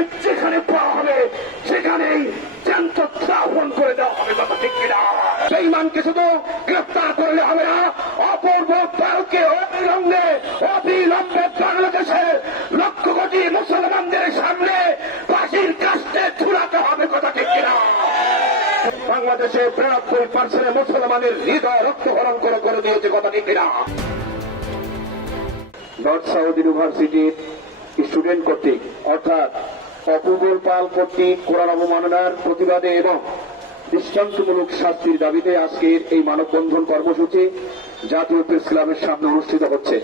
কুলাঙ্গারকে যেখানে পাওয়া হবে, সেখানেই ত্রাপন করে দেওয়া হবে কথা ঠিক কিনা? সেই মানকে শুধু গ্রেফতার করলে হবে না, অপূর্ব কালকে অবিলম্বে অবিলম্বে বাংলাদেশের লক্ষ কোটি মুসলমানদের সামনে ফাঁসির কাস্তে ঝুলাতে হবে, কথা ঠিক কিনা? বাংলাদেশে বিরানব্বই পার্সেন্ট মুসলমানের হৃদয় রক্তহরণ করে করে দিয়েছে, কথা ঠিক কিনা? নর্থ সাউথ ইউনিভার্সিটির স্টুডেন্ট কর্তৃক, অর্থাৎ অপূর্বল পাল কর্তৃক কোরআন অবমাননার প্রতিবাদে এবং দৃষ্টান্তমূলক শাস্তির দাবিতে আজকের এই মানববন্ধন কর্মসূচি জাতীয় প্রেস ক্লাবের সামনে অনুষ্ঠিত হচ্ছে।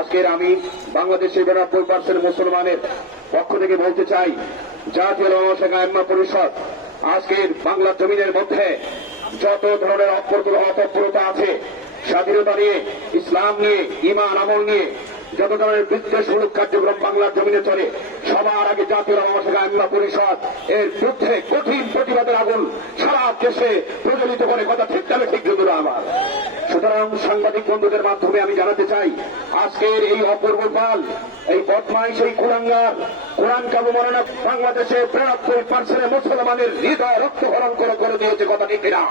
আজকের আমি বাংলাদেশের বিরানব্বই পার্সেন্ট মুসলমানের পক্ষ থেকে বলতে চাই, জাতীয় রণশেখা আইম্মা পরিষদ, আজকের বাংলা জমিনের মধ্যে যত ধরনের অপরতা আছে, স্বাধীনতা নিয়ে, ইসলাম নিয়ে ইমান আমল নিয়ে যত ধরনের বিদ্বেষমূলক কার্যক্রম বাংলার জমিনে চলে, সবার আগে জাতীয় রণশেখা আইম্মা পরিষদ, এর বিরুদ্ধে কঠিন প্রতিবাদের আগুন সারা দেশে প্রজ্বলিত করে, কথা ঠিক যাবে ঠিক কিন্তু আমার। সুতরাং সাংবাদিক বন্ধুদের মাধ্যমে আমি জানাতে চাই, আজকের এই অপূর্ব পাল, এই বদমাইশ এই কুলাঙ্গার, কোরআন কাবু মরণা বাংলাদেশে বিরানব্বই পার্সেন্ট মুসলমানের হৃদয় রক্তহরণ করে করে দিয়েছে, কথা ঠিক কিনা?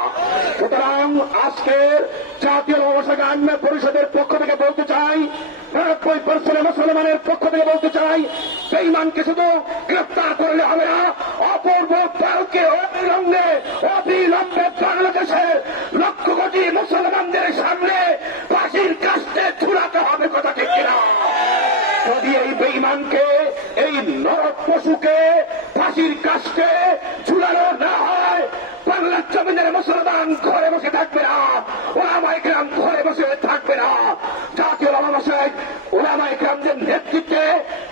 সুতরাং আজকের জাতীয় ব্যবসায়ী আইন পরিষদের পক্ষ থেকে বলতে চাই মুসলমানের পক্ষ থেকে বলতে চাই, বেইমানকে শুধু গ্রেফতার করলে হবে না, অপূর্ব কালকে অবিলম্বে অবিলম্বে বাংলাদেশের লক্ষ কোটি মুসলমানদের সামনে ফাঁসির কাস্তে ঝুলাতে হবে কথা ঠিক কিনা। যদি এই বেইমানকে, এই নরক পশুকে ফাঁসির কাস্তে ঝুলানো না হয় বাংলার জমিনের মুসলমান ঘরে বসে থাকবে না। ওলামাই গ্রাম ঘরে বসে থাকবে না। জাতীয় ওলামা সাহেব ওলামাই গ্রামদের নেতৃত্বে,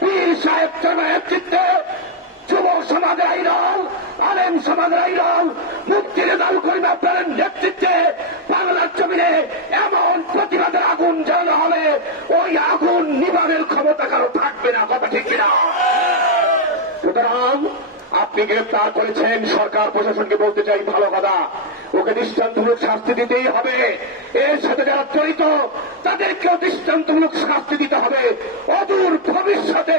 পীর সাহেব নেতৃত্বে, যুব সমাজের আইরল আলেম সমাজের আইরল মুক্তির দল করিমা আপনাদের নেতৃত্বে বাংলার জমিনে এমন প্রতিবাদের আগুন জ্বালানো হবে ওই আগুন নিবানের ক্ষমতা কারও থাকবে না কথা ঠিক কিনা সুতরাং আপনি গ্রেপ্তার করেছেন, সরকার প্রশাসনকে বলতে চাই ভালো কথা। ওকে দৃষ্টান্তমূলক শাস্তি দিতেই হবে। এর সাথে যারা জড়িত, তাদেরকেও দৃষ্টান্তমূলক শাস্তি দিতে হবে। অদূর ভবিষ্যতে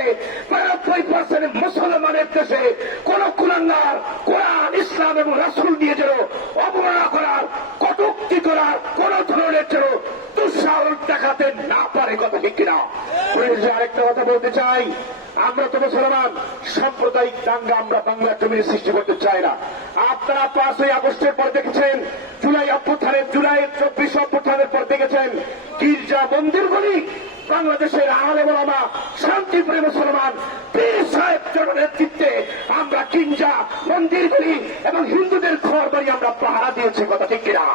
বিরানব্বই পার্সেন্ট মুসলমানের দেশে কোন কুলাঙ্গার কোরআন, ইসলাম এবং রাসুল নিয়ে যেন অবমাননা করার, কটুক্তি করার কোন ধরনের যেন দেখাতে না পারে কথা ঠিক কিনা? আরেকটা কথা বলতে চাই। আমরা তো মুসলমান, সাম্প্রদায়িক দাঙ্গা আমরা বাংলা জমির সৃষ্টি করতে চাই না। আপনারা পাঁচই আগস্টের পর দেখেছেন, জুলাই অভ্যুত্থানের, জুলাই চব্বিশ অভ্যুত্থানের পর দেখেছেন, গির্জা মন্দিরগুলি বাংলাদেশের আহলে বলামা শান্তিপ্রিয় মুসলমান নেতৃত্বে আমরা কিঞ্জা মন্দিরগুলি এবং হিন্দুদের ঘর বাড়ি আমরা পাহারা দিয়েছি, কথা ঠিক কিনা?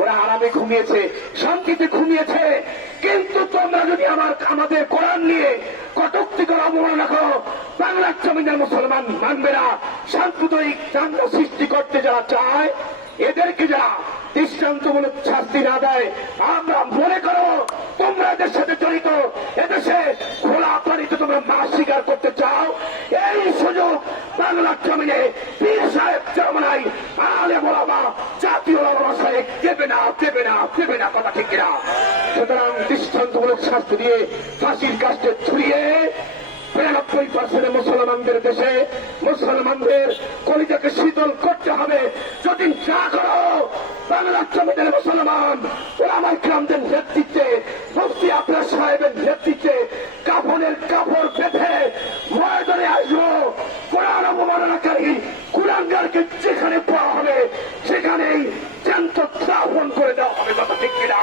ওরা আরামে ঘুমিয়েছে শান্তিতে ঘুমিয়েছে। কিন্তু তোমরা যদি আমার আমাদের কোরআন নিয়ে কটুক্তি অবমাননা করো, বাংলার জমিনের মুসলমান মানবে না সাম্প্রদায়িক দাঙ্গ সৃষ্টি করতে যারা চায়, এদেরকে যারা দৃষ্টান্তমূলক শাস্তি না দেয়, আমরা মনে করো তোমরা এদের সাথে জড়িত, এদেশে খোলা পানিতে তোমরা মাছ স্বীকার করতে চাও, এই সুযোগ জমিনে পীর সাহেব আলে জাতীয় দেবে না দেবে না দেবে না কথা ঠিক কিনা? সুতরাং দৃষ্টান্তমূলক শাস্তি দিয়ে ফাঁসির কাজকে ছুড়িয়ে বিরানব্বই পার্সেন্ট মুসলমানদের দেশে মুসলমানদের কলিজাকে শীতল করতে হবে। যদি যা করো বাংলার জমিদের মুসলমান ওলামাই গ্রামদের নেতৃত্বে, মুফতি আপনার সাহেবের নেতৃত্বে যেখানে পাওয়া হবে সেখানেই জ্যান্ত স্থাপন করে দেওয়া হবে কথা ঠিক কিনা?